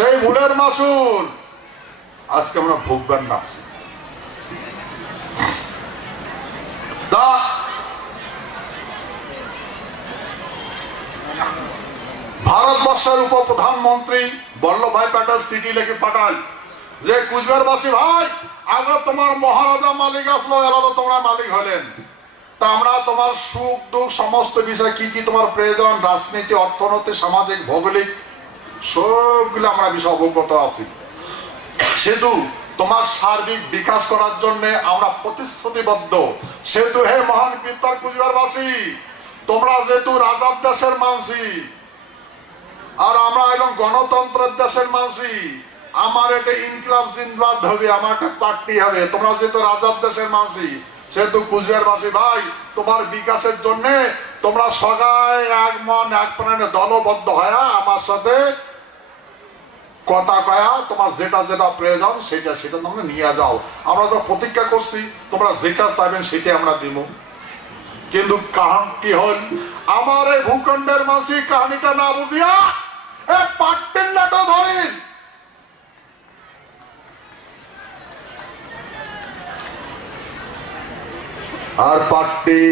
সেই মূলের মাসুল। আজকে আমরা ভোগবেন না ভারতবর্ষের উপপ্রধানমন্ত্রী বল্লভভাই প্যাটেল সিটি লেখে পাঠান যে, কুচবিহারবাসী ভাই, আগে তোমার মহারাজা মালিক আসলো তো তোমরা মালিক হলেন তা আমরা তোমার সুখ, দুঃখ, সমস্ত বিষয় কি কি তোমার প্রয়োজন? রাজনীতি, অর্থনীতি, সামাজিক, ভৌগোলিক সবগুলো আমরা বিষয় অবগত আছি। সেতু তোমার সার্বিক বিকাশ করার জন্য আমরা প্রতিশ্রুতিবদ্ধ। সেতু হে মহান পিতার কুচবিহারবাসী, তোমরা যেহেতু রাজার দেশের মানসি, আর আমরা এলাম গণতন্ত্রের দেশের মানসি, আমার একটা ইনকলাব জিন্দাবাদ হবে আমার একটা পার্টি হবে। তোমরা যেহেতু রাজার দেশের মানসি, সেহেতু কুচবিহারবাসী ভাই, তোমার বিকাশের জন্য তোমরা সবাই এক মন, এক প্রাণে দলবদ্ধ হয়ে আমার সাথে কথা কয়া, তোমার যেটা যেটা প্রয়োজন সেটা সেটা তোমরা নিয়ে যাও। আমরা তো প্রতিজ্ঞা করছি, তোমরা যেটা চাইবেন সেটাই আমরা দিব। কিন্তু কারণ কি হল, আমার এই ভূখণ্ডের মাসি কাহিনীটা না বুঝিয়া, এ ধরেন আর পাট্টি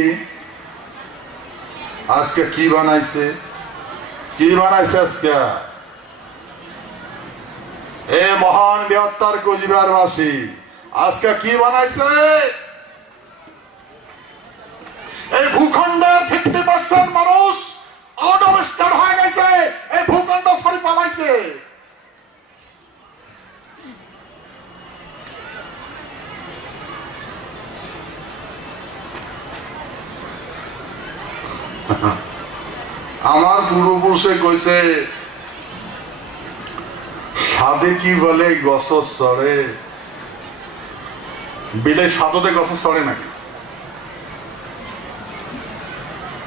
আজকে কি বানাইছে? কি বানাইছে আজকে? এ মহান বৃহত্তর কোচবিহার বাসী আজকে কি বানাইছে? এই ভূখণ্ডের ফিফটি পার্সেন্ট মানুষ আউট অফ স্টেট হয়ে গেছে। এই ভূখণ্ড সরি পালাইছে। আমার পূর্বপুরুষে কইছে সাদে কি বলে গছ চড়ে বিলে সাদতে গছ চড়ে নাকি?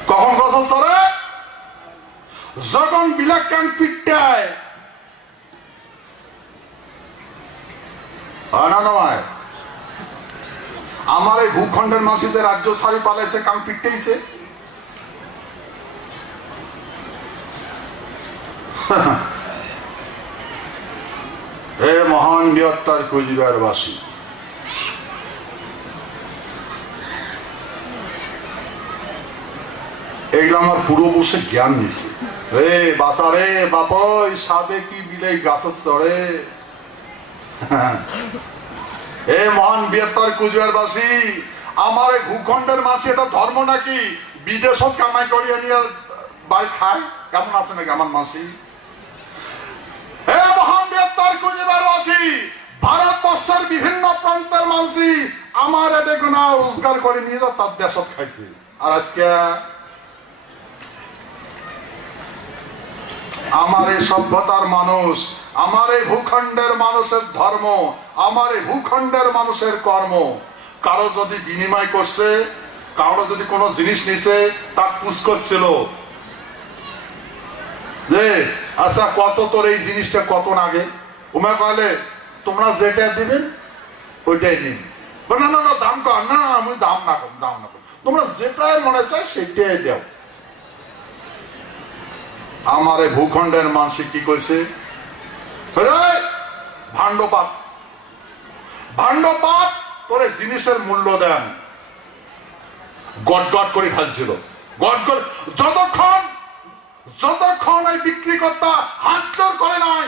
কখন গছ চড়ে যখন বিলাক কান পিটায়। না নয় আমার এই ভূখণ্ডের মাসি যে রাজ্য সারি পালাইছে, কান পিটাইছে হে মহান বৃহত্তর কুচবিহার বাসী এগুলো আমার পূর্বপুরুষে জ্ঞান নিছে রে বাসা রে, বাপই সাদে কি বিলে গাছ চড়ে? এ মহান বৃহত্তর কুচবিহার বাসী আমার ভূখণ্ডের মাসি এটা ধর্ম নাকি বিদেশত কামাই করিয়া নিয়ে বাড়ি খায়? কেমন আছে নাকি আমার মাসি? হে মহান বৃহত্তর কুচবিহারবাসী ভারতবর্ষের বিভিন্ন প্রান্তের মানসি আমার এতে গুণা রোজগার করে নিয়ে যা, তার দেশত খাইছে। আর আজকে আমার এই সভ্যতার মানুষ, আমার এই ভূখণ্ডের মানুষের ধর্ম, আমার এই ভূখণ্ডের মানুষের কর্ম, কারও যদি বিনিময় করছে কারও যদি কোনো জিনিস নিছে, তার পুষ করছিল যে আচ্ছা কত তোর এই জিনিসটা কত আগে উমা কলে তোমরা যেটা দিবেন ওইটাই নিন। না না না, দাম কর না আমি দাম না কর দাম না কর তোমরা যেটাই মনে চাই সেটাই দাও। আমার এই ভূখণ্ডের মানসিক কি কইছে? ভাণ্ডপাত ভাণ্ডপাত করে জিনিসের মূল্য দেন। গট গট করে ঢালছিল। গট গট যতক্ষণ যতক্ষণ এই বিক্রিকর্তা হাত জোর করে নাই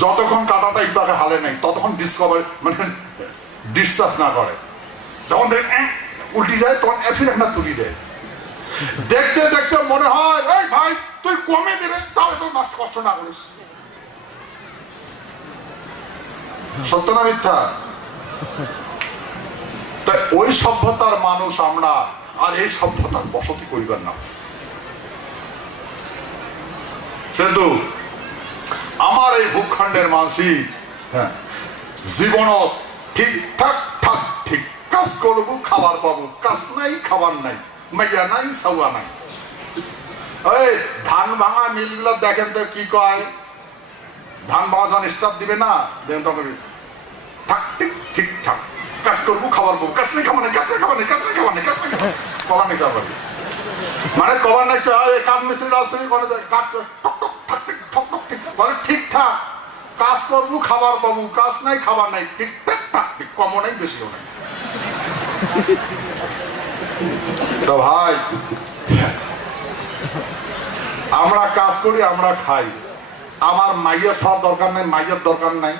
যতক্ষণ কাটাটা একটু আগে হালে নাই, ততক্ষণ ডিসকভার মানে ডিসচার্জ না করে। যখন দেখ উল্টি যায়, তখন এফির একটা তুলি দেয়। দেখতে দেখতে মনে হয়, এই ভাই, তুই কমে দেবে, তাহলে তোর নষ্ট কষ্ট না করিস। সত্য না মিথ্যা? তাই ওই সভ্যতার মানুষ আমরা, আর এই সভ্যতার বসতি করিবার না। কিন্তু আমার এই ভূখণ্ডের মানসি। হ্যাঁ। জীবনত ঠিকঠাক ঠাক ঠিক কাজ করব, খাবার পাবো। কাজ নাই, খাবার নাই। মাইয়া নাই সাউয়া নাই। এই ধান ভাঙা মিলগুলো দেখেন তো কি কয়? ধান ভাঙা যখন স্টাফ দিবে না, দেখেন তখন ঠাক ঠিক ঠিকঠাক কাজ করব, খাবার পাবো। কাজ নেই, খাবার নেই, কাজ নেই, খাবার নেই, কাজ নেই, খাবার নেই, কাজ নেই, খাবার নেই। খাবার। মানে কবার নেই, চাই রাস্তায় করে টক টক বলে ঠিকঠাক কাজ করব, খাবার পাবো, কাজ নাই, খাবার নাই। ঠিকঠাক ঠাক কমও নাই, বেশিও নাই। তো ভাই, আমরা কাজ করি, আমরা খাই। আমার মাইয়ের সব দরকার নাই, মাইয়ের দরকার নাই।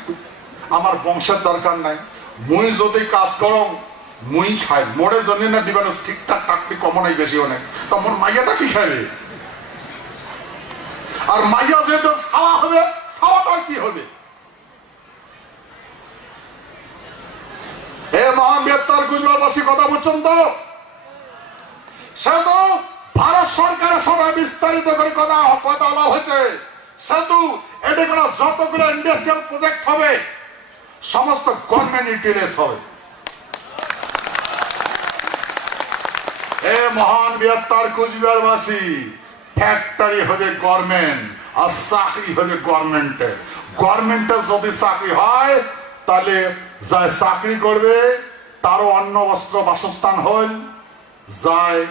আমার বংশের দরকার নাই। মুই যদি কাজ করো, মুই খাই। মোড়ে জন্য না দিবেন ঠিকঠাক টাকটি কম নাই, বেশিও নাই। তো মোর মাইয়াটা কি খাবে আর মাইয়া যেহেতু খাওয়া হবে খাওয়াটা কি হবে? হে মহাবৃত্তার গুজরাটবাসী, কথা বলছেন তো? সেতু, ভারত সরকারের সঙ্গে বিস্তারিত করে কথা কথা বলা হয়েছে। সেতু, এটি কোনো যতগুলো ইন্ডাস্ট্রিয়াল প্রজেক্ট হবে, সমস্ত গভর্নমেন্ট ইন্টারেস্ট হবে। এ মহান বৃহত্তর কুচবিহারবাসী ফ্যাক্টরি হবে গভর্নমেন্ট আর চাকরি হবে গভর্নমেন্টের গভর্নমেন্টের যদি চাকরি হয়, তাহলে যায় চাকরি করবে, তারও অন্ন, বস্ত্র, বাসস্থান হল, যায়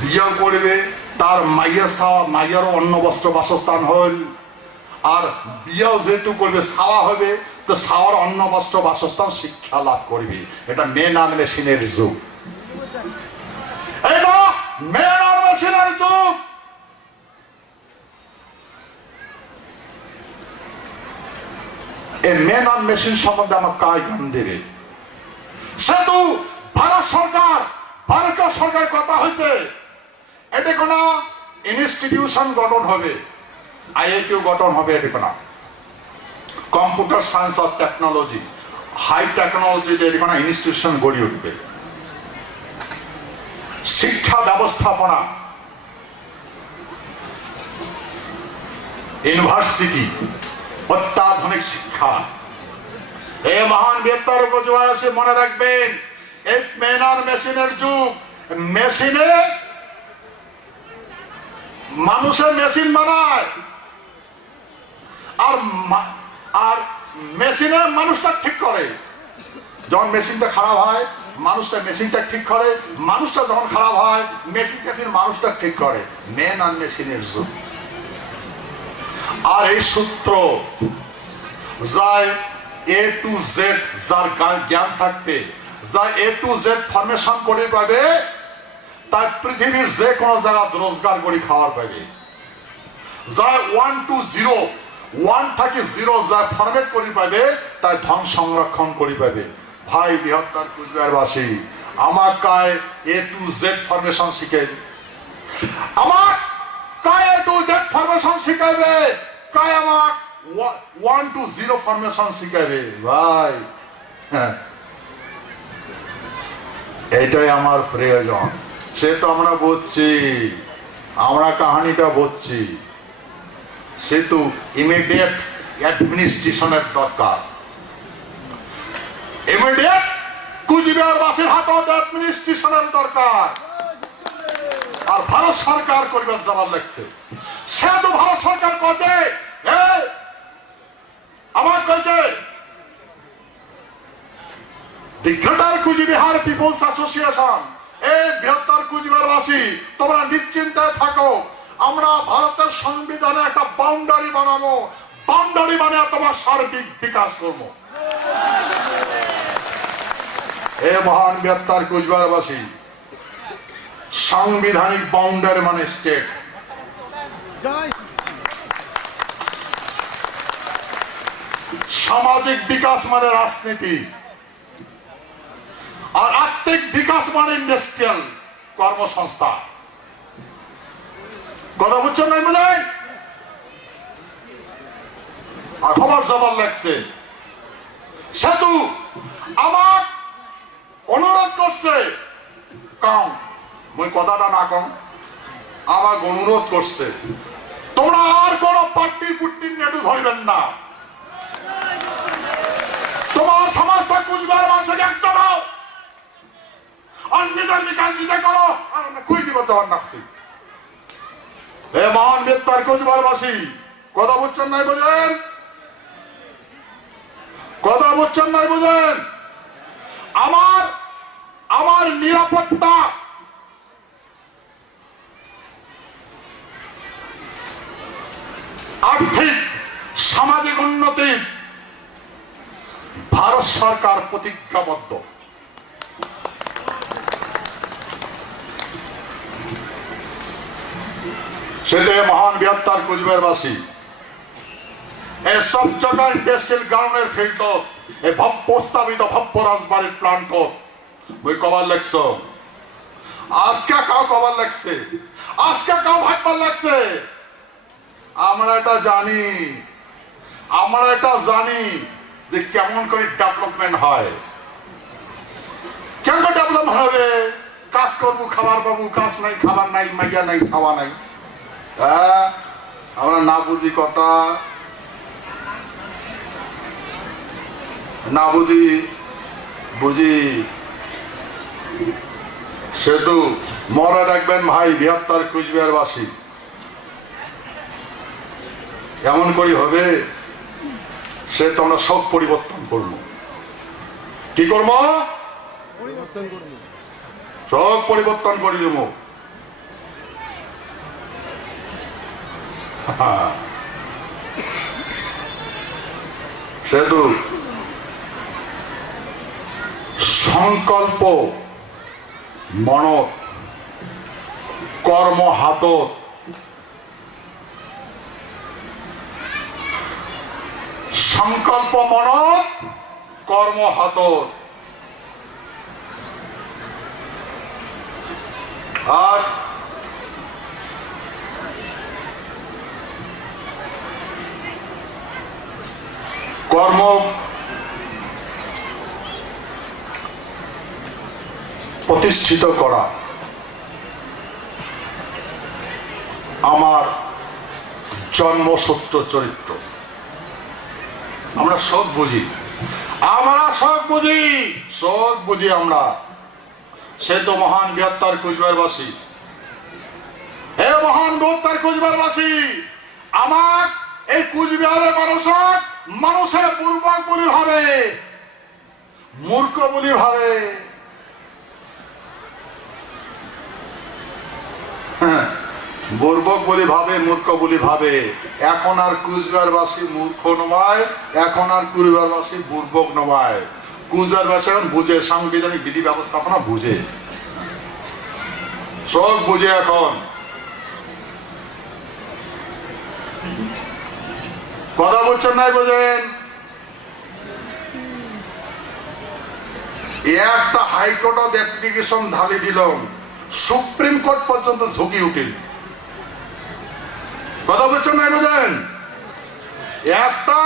বিয়ে করবে, তার মাইয়ের সাওয়া মাইয়েরও অন্ন, বস্ত্র, বাসস্থান হল। আর বিয়েও যেহেতু করবে সাওয়া হবে, তো সাওয়ার অন্ন, বস্ত্র, বাসস্থান শিক্ষা লাভ করবে। এটা মেন আর মেশিনের যুগ। এটা মেন যুগ এই আর মেশিন সম্বন্ধে আমার দেবে। ভারত সরকার, ভারতীয় সরকার কথা হয়েছে এতে কোন ইনস্টিটিউশন গঠন হবে আইআইটিউ গঠন হবে এটি কোন। Computer science of technology high টেকনোলজিতে এটি কোন ইনস্টিটিউশন গড়ে উঠবে। শিক্ষা ব্যবস্থাপনা। ইউনিভার্সিটি অত্যাধুনিক শিক্ষা। এ মহান বেতার উপজয় মনে রাখবেন, এই মেনার মেশিনের যুগ, মেশিনে মানুষের মেশিন বানায়। আর আর মেশিনে মানুষটা ঠিক করে। যখন মেশিনটা খারাপ হয় মানুষটা মেশিনটা ঠিক করে, মানুষটা যখন খারাপ হয় মেশিনটা ফির মানুষটা ঠিক করে। মেন আর মেশিনের যুগ। আর এই সূত্র যায় এ টু জেড যার জ্ঞান থাকবে যা এ টু জেড ফরমেশন করে পাবে, তার পৃথিবীর যে কোনো জায়গা রোজগার করে খাওয়ার পাবে। যা ওয়ান টু জিরো ওয়ান থাকি জিরো যা ফরমেট করে পাবে তাই ধন সংরক্ষণ করে পাবে। ভাই বৃহত্তর কুচবিহারবাসী, আমার কায় এ টু জেড ফরমেশন শিখে আমার কায় এ টু জেড ফরমেশন শিখাবে কায় আমার ওয়ান টু জিরো ফরমেশন শিখাবে ভাই হ্যাঁ। এটাই আমার প্রয়োজন। সে তো আমরা বুঝছি। আমরা কাহানিটা বুঝছি। সেতু ইমিডিয়েট অ্যাডমিনিস্ট্রেশনের দরকার। কুচবিহার অ্যাসোসিয়েশন বৃহত্তর কুচবিহারবাসী, তোমরা নিশ্চিন্তায় থাকো। আমরা ভারতের সংবিধানে একটা বাউন্ডারি বানাবো। বাউন্ডারি মানে তোমার সার্বিক বিকাশ করব। এ মহান বৃহত্তর কুচবিহারবাসী, সাংবিধানিক বাউন্ডারি মানে স্টেট সামাজিক বিকাশ মানে রাজনীতি। আর আর্থিক বিকাশ মানে ইন্ডাস্ট্রিয়াল কর্মসংস্থা। কথা বুঝছেন না বুঝলেন আর খবর জবাব লাগছে। সেতু, আমার অনুরোধ করছে। কম, মই কথাটা না কম আমার অনুরোধ করছে। তোমরা আর কোন পার্টি পুট্টির নেটু ধরবেন না। তোমার সমাজটা কুচবিহার মানুষকে একটা দাও। আর নিজের বিকাশ নিজে করো। আর কুই দিব যাওয়ার নাকছি এ মহান বেত্তার কুচবিহারবাসী, কথা বুঝছেন নাই বোঝেন? কথা বুঝছেন নাই বোঝেন? আমার আমার নিরাপত্তা আর্থিক, সামাজিক উন্নতির ভারত সরকার প্রতিজ্ঞাবদ্ধ। সেটাই মহান বৃহত্তর কুচবিহারবাসী। এসব জায়গায় ইন্ডাস্ট্রিয়াল গার্মেন্ট ফিল্ড এ ভব প্রস্তাবিত ভব্য রাজবাড়ির প্লান্ট ওই কবার লাগছো আজকে কাউ কবার লাগছে আজকে কাউ ভাববার লাগছে আমরা এটা জানি। আমরা এটা জানি যে কেমন করে ডেভেলপমেন্ট হয়। কেন ডেভেলপ হবে? কাজ করব, খাবার পাবো, কাজ নাই, খাবার নাই, মাইয়া নাই খাওয়া নাই। হ্যাঁ? আমরা না বুঝি কথা। না বুঝি বুঝি সেতু। মনে রাখবেন ভাই বৃহত্তর কুচবিহারবাসী এমন করি হবে সে তো আমরা সব পরিবর্তন করব। কি করব? সব পরিবর্তন করে দেব। সেতু সংকল্প মন কর্ম হাতত সংকল্প মন কর্ম হাতত আর কর্ম প্রতিষ্ঠিত করা। আমার জন্মসূত্র চরিত্র। আমরা সব বুঝি। আমরা সব বুঝি। সব বুঝি আমরা। সে তো মহান বৃহত্তর কুচবিহারবাসী। হে মহান বৃহত্তর কুচবিহারবাসী, আমার এই কুচবিহারের মানুষের মানুষের পূর্বক বলি ভাবে মূর্খ বলি ভাবে বুর্বক বলে ভাবে, মূর্খ বলি ভাবে। এখন আর কুচবিহারবাসী মূর্খ নয় এখন আর কুচবিহারবাসী বুর্বক নয় কুচবিহারবাসী এখন বুঝে, সাংবিধানিক বিধি ব্যবস্থাপনা বুঝে। সব বুঝে এখন। কথা বলছেন নাই বোঝেন একটা হাইকোর্ট অফ অ্যাপ্লিকেশন ঢালি দিল সুপ্রিম কোর্ট পর্যন্ত ঝুঁকি উঠিল। কথা বলছেন নাই বোঝেন একটা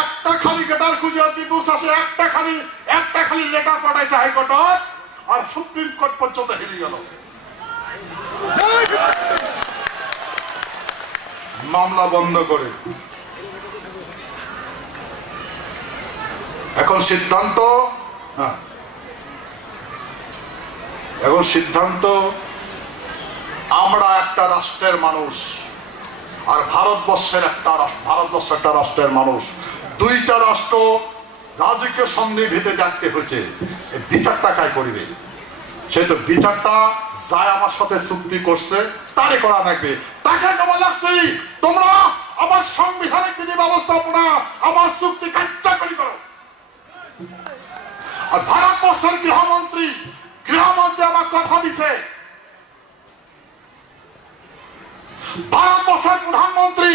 একটা খালি গেটার খুঁজে পিপুস আছে একটা খালি একটা খালি লেটার পাঠাইছে হাইকোর্ট আর সুপ্রিম কোর্ট পর্যন্ত হেলে গেল। মামলা বন্ধ করে। এখন সিদ্ধান্ত এখন সিদ্ধান্ত, আমরা একটা রাষ্ট্রের মানুষ। আর ভারতবর্ষের একটা ভারতবর্ষ একটা রাষ্ট্রের মানুষ। দুইটা রাষ্ট্র রাজকীয় সন্ধি ভিতে ডাকতে হয়েছে বিচারটা কায় করিবে? সে তো বিচারটা যায় আমার সাথে চুক্তি করছে তারে করা লাগবে। তাকে কেমন লাগছে, তোমরা আমার সংবিধানিক বিধি ব্যবস্থাপনা, আমার চুক্তি কার্যকরী করো। আর ভারতবর্ষের গৃহমন্ত্রী গৃহমন্ত্রী আমার কথা দিছে ভারতবর্ষের প্রধানমন্ত্রী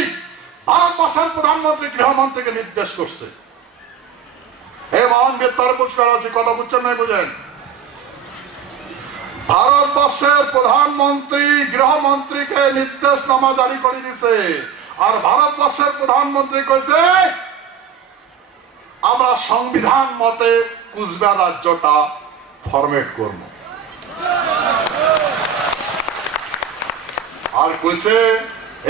ভারতবর্ষের প্রধানমন্ত্রী গৃহমন্ত্রীকে নির্দেশ করছে। হে মহান বেতার পুরস্কার আছে কথা বুঝছেন নাই বুঝেন? ভারতবর্ষের প্রধানমন্ত্রী গৃহমন্ত্রীকে নির্দেশনামা জারি করে দিছে। আর ভারতবর্ষের প্রধানমন্ত্রী কইছে, আমরা সংবিধান মতে কুচবিহার রাজ্যটা ফরমেট করব। আর কইছে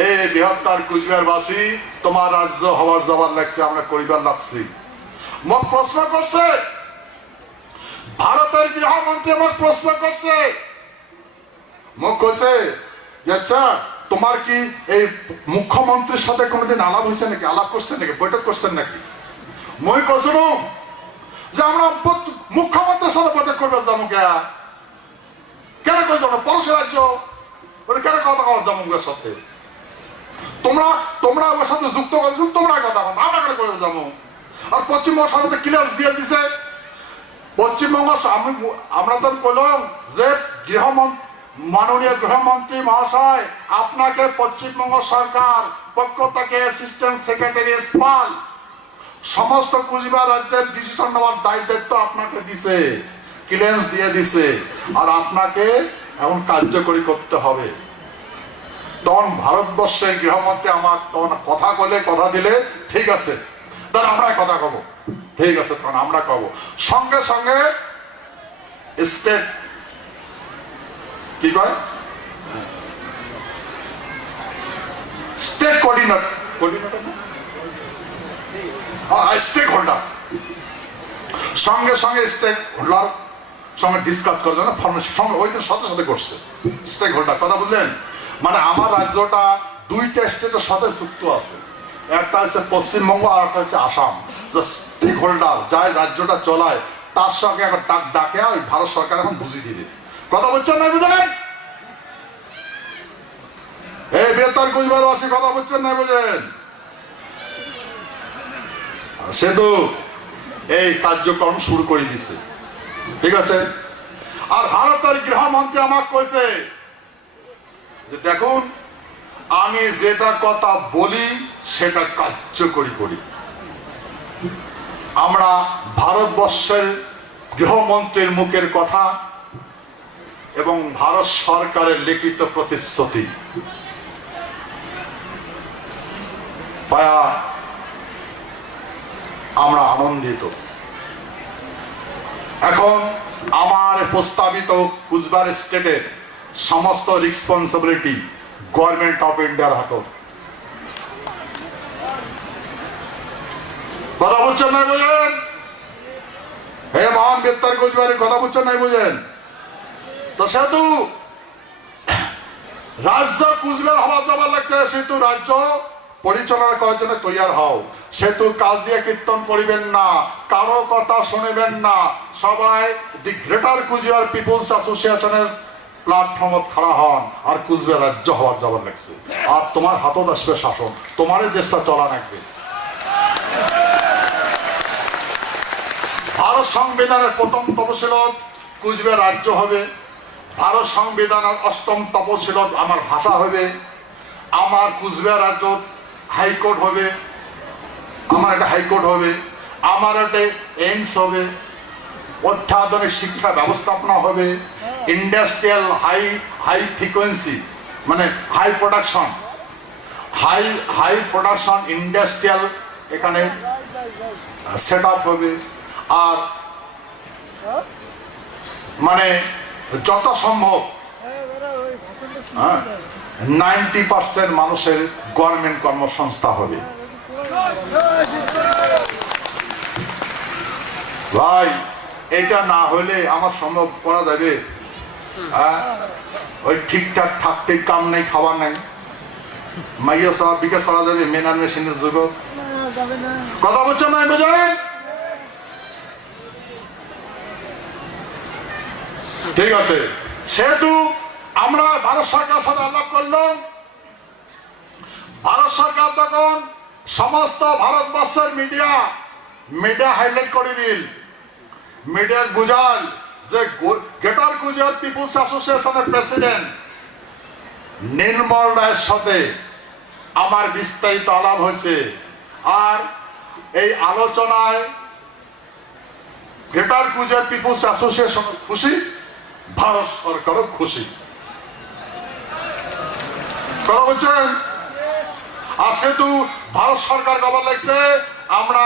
এই বৃহত্তর কুচবিহারবাসী, তোমার রাজ্য হওয়ার যাবার লাগছে, আমরা করিবার লাগছি। মোক প্রশ্ন করছে। ভারতের গৃহমন্ত্রী মোক প্রশ্ন করছে। মোক কইছে যে আচ্ছা তোমার কি এই মুখ্যমন্ত্রীর সাথে কোনোদিন আলাপ হয়েছে নাকি? আলাপ করছেন নাকি? বৈঠক করছেন নাকি? মই কইছিল যে আমরা মুখ্যমন্ত্রীর সাথে বৈঠক করবে যাব কেন কই যাব পরশু রাজ্য ওটা কেন কথা কওয়া যাব সাথে তোমরা তোমরা ওর সাথে যুক্ত করেছ তোমরা কথা কও, আমরা কেন করে যাব আর পশ্চিমবঙ্গ সরকার ক্লিয়ার দিয়ে দিছে। পশ্চিমবঙ্গ আমি আমরা তো বললাম যে গৃহমন্ত্রী মাননীয় গৃহমন্ত্রী মহাশয়, আপনাকে পশ্চিমবঙ্গ সরকার পক্ষ থেকে অ্যাসিস্ট্যান্ট সেক্রেটারি পাল সমস্ত কুচবিহার রাজ্যের ডিসিশন নেওয়ার দায়িত্ব আপনাকে দিছে ক্লিয়ারেন্স দিয়ে দিছে। আর আপনাকে এখন কার্যকরী করতে হবে। তখন ভারতবর্ষের গৃহমন্ত্রী আমার তখন কথা কলে কথা দিলে ঠিক আছে। তখন আমরা কথা কব। ঠিক আছে, তখন আমরা কব। সঙ্গে সঙ্গে স্টেট কি কয়? State coordinate, coordinator stake holder. সঙ্গে সঙ্গে স্টেক হোল্ডার সঙ্গে ডিসকাস করার জন্য ফর্মেশন সঙ্গে ওই সাথে সাথে করছে। স্টেক হোল্ডার কথা বললেন মানে আমার রাজ্যটা দুইটা স্টেটের সাথে যুক্ত আছে। একটা হচ্ছে পশ্চিমবঙ্গ আর একটা হচ্ছে আসাম। যে স্টেক হোল্ডার যাই রাজ্যটা চলায়, তার সঙ্গে এখন ডাক ডাকে ওই ভারত সরকার এখন বুঝিয়ে দিবে। কথা বলছেন না বুঝলেন? এই বেতার কুচবিহারবাসী কথা বলছেন না বুঝেন সেতু, এই কার্যক্রম শুরু করে দিছে। ঠিক আছে? আর ভারতের গৃহমন্ত্রী আমাকে কইছে যে, দেখুন, আমি যেটা কথা বলি, সেটা কার্যকরী করি। আমরা ভারতবর্ষের গৃহমন্ত্রীর মুখের কথা এবং ভারত সরকারের লিখিত প্রতিশ্রুতি। আমরা আনন্দিত। এখন আমার প্রস্তাবিত কুচবিহার স্টেটের সমস্ত রেসপন্সিবিলিটি গভর্নমেন্ট অফ ইন্ডিয়ার হাত। কথা বলছেন না বুঝেন হে মহান বেত্তার কুচবিহারের কথা বলছেন নাই বুঝেন তো সেহেতু রাজ্য কুচবিহার হওয়া যাবার লাগছে, সেহেতু রাজ্য পরিচালনা করার জন্য তৈয়ার হও। সেহেতু কাজিয়া কীর্তন করিবেন না, কারও কথা শুনিবেন না। সবাই দি গ্রেটার কুজিয়ার পিপলস অ্যাসোসিয়েশনের প্ল্যাটফর্মত খাড়া হন আর কুচবিহার রাজ্য হওয়ার যাবার লাগছে আর তোমার হাতত আসবে শাসন, তোমারই দেশটা চলা লাগবে ভারত সংবিধানের প্রথম তপশিলত কুচবিহার রাজ্য হবে। ভারত সংবিধানের অষ্টম তপশিলত আমার ভাষা হবে। আমার কুচবিহার রাজ্য হাইকোর্ট হবে, আমার একটা হাইকোর্ট হবে, আমার একটা এইমস হবে, অত্যাধুনিক শিক্ষা ব্যবস্থাপনা হবে, ইন্ডাস্ট্রিয়াল হাই হাই ফ্রিকোয়েন্সি মানে high production, high high production industrial এখানে সেট আপ হবে, আর মানে যত সম্ভব হ্যাঁ নাইনটি পার্সেন্ট মানুষের গভর্নমেন্ট কর্মসংস্থা হবে। ভাই, এটা না হলে আমার সম্ভব করা যাবে? হ্যাঁ? ওই ঠিকঠাক থাকতে কাম নেই, খাবার নাই। মাইয়া সব বিকাশ করা যাবে মেন আর মেশিনের যুগ কথা বলছেন না বুঝলেন ঠিক আছে। সেহেতু আমরা ভারত সরকার সাথে আলাপ করলাম। ভারত সরকার তখন সমস্ত ভারতবর্ষের মিডিয়া মিডিয়া হাইলাইট করে দিল। মিডিয়া বুঝাল যে গ্রেটার গুজরাট পিপুলস অ্যাসোসিয়েশনের প্রেসিডেন্ট নির্মল রায়ের সাথে আমার বিস্তারিত আলাপ হয়েছে। আর এই আলোচনায় গ্রেটার গুজরাট পিপুলস অ্যাসোসিয়েশন খুশি, ভারত সরকারও খুশি। বলছেন? ভারত সরকার লাগছে, আমরা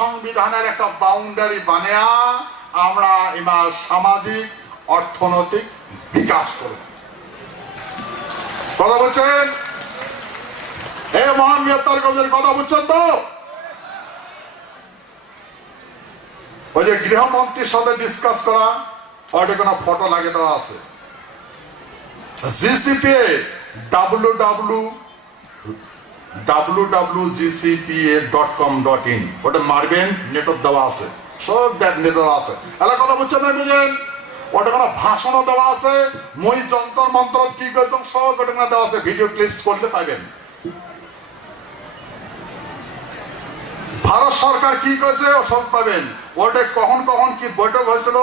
সংবিধানের একটা বাউন্ডারি বানিয়া আমরা সামাজিক, অর্থনৈতিক বিকাশ বলছেন? এ মহান কথা বুঝছেন তো? ওই যে গৃহমন্ত্রীর সাথে ডিসকাস করা কোনো ফটো লাগিয়ে দেওয়া আছে। GCP W W W W GCPA dot com dot in ওটা মারবেন নেটত দেওয়া আছে। সব নেট দেওয়া আছে। এলা কথা বুঝছেন না বুঝেন ওটা কোনো ভাষণও দেওয়া আছে, মই যন্ত্র মন্ত্র কি করছেন, সব ওটা দেওয়া আছে। ভিডিও ক্লিপস করলে পাইবেন। ভারত সরকার কি করেছে, ও সব পাবেন। ওটা কখন কখন কি বৈঠক হয়েছিল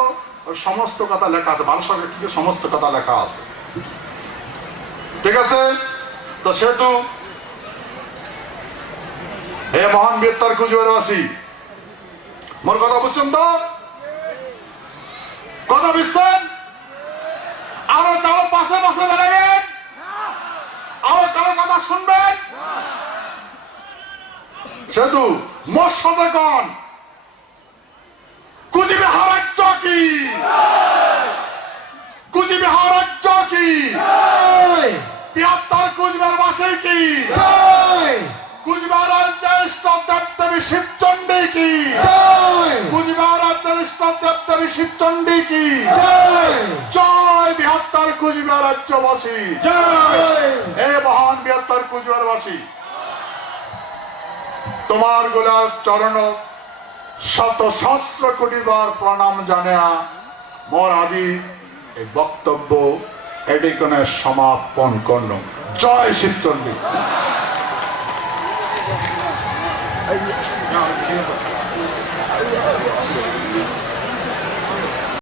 সমস্ত কথা লেখা আছে। ভারত সরকার কি সমস্ত কথা লেখা আছে। ঠিক আছে? তো সেহেতু হে মহান বীরতার কুচবিহারবাসী মোর কথা বুঝছেন তো? কথা বুঝছেন? আরও কারও পাশে পাশে দাঁড়াবেন? আরও কারও কথা শুনবেন? সেতু মোর সাথে কন? কুচবিহার রাজ্য কি কুচবিহার রাজ্য কি বৃহত্তর কুচবিহার বাসী কি? কুচবিহার রাজ্যের স্তব্ধী শিবচণ্ডী কি? কুচবিহার রাজ্যের স্তব্ধী শিবচণ্ডী কি? জয়! বৃহত্তর কুচবিহার রাজ্যবাসী। হে মহান বৃহত্তর কুচবিহারবাসী তোমার গোলার চরণ শত সহস্র কোটি বার প্রণাম জানা মোর আদি এই বক্তব্য এডিকনে সমাপন কর্ণ জয় শিবচন্ডী।